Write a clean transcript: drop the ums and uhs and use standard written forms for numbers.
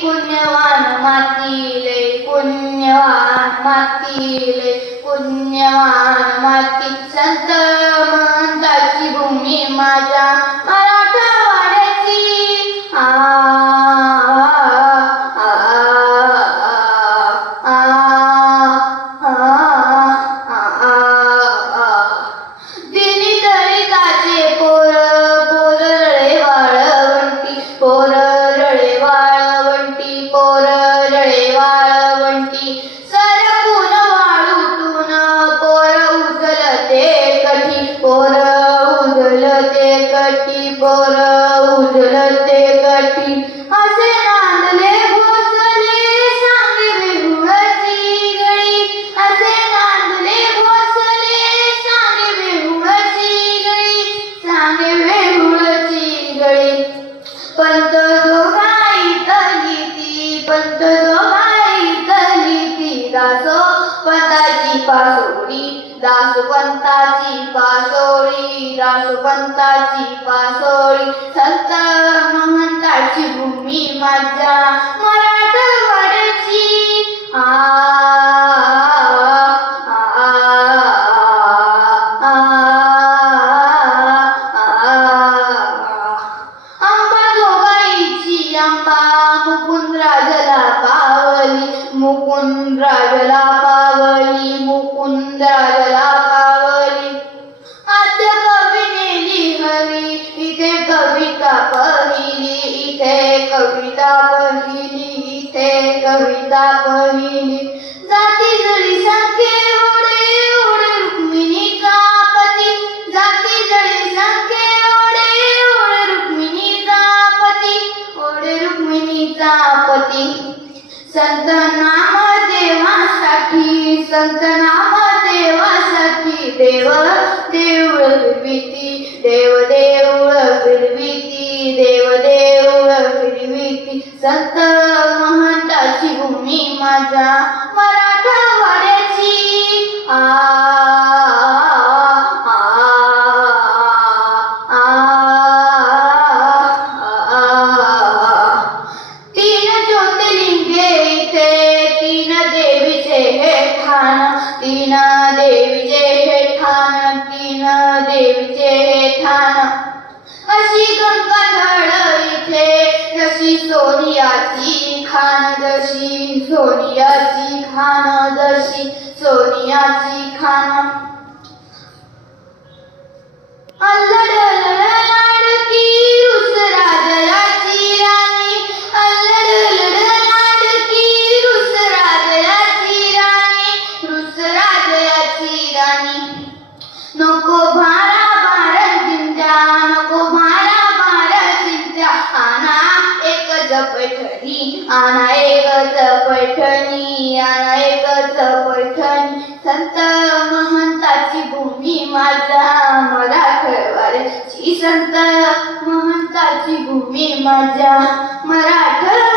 पुण्यवान माती लय पुण्यवान माती लय पुण्यवान माती संत महंताची भूमी माझ्या मराठवाड्याची आ आ आ दिनी दलिताचे पोर पोर रळे वाळवंटी पोर रळे वाळवंटी पोर रळे वाळवंटी सरकून वाळूतून पोर उजलते कठी पोर उजलते कठी पोर उजलते कठी असे नांदले भोसले सांगे वेहुळची गळी असे नांदले भोसले सांगे वेहुळची गळी सांगे वेहुळची गळी पंत दोघाईतली ती पंत दोघाईतली ती दासो पंताची पासोळी दासोपंताची पासोळी दासोपंताची पासोळी संत महंताची भूमी माझ्या मराठवाड्याची अंबाजोगाईची अंबा मुकुंदराजला पावली मुकुंदराजला पावली मुकुंदराजला पावली आद्य कवीने लिहली इथे कविता पहिली इथे कविता पहिली इथे कविता पहिली जाती जळी संख्ये ओढे ओढे रुक्मिणीचा पती जाती जळी संख्ये ओढे ओढे रुक्मिणीचा पती ओढे रुक्मिणीचा पती संत नामदेवासाठी संत नामदेवासाठी देव देऊळ फिरविती देव देऊळ फिरविती देव देऊळ फिरविती संत महंताची भूमी माझ्या मराठवाड्याची तीन ज्योतिर्लिंगे इथे तीन देवीचे हे ठाण तीन देवीचे हे ठाण तीन देवीचे हे ठाण अशी गंगाधळ इथे जशी सोनियाची खान जशी सोनियाची खान जशी सोनियाची खान अल्लड लाडकी रुस राजयाची राणी अल्लड लाडकी रुस राजयाची राणी रुस राजयाची राणी नको भारा बाळंतींच्या नको भारा बाळंतींच्या आणा एकच पैठणी आणा एकच पैठणी आणा एकच पैठणी संत महंताची भूमी माझ्या मराठवाड्याची संत महंताची भूमी माझ्या मराठवाड्याची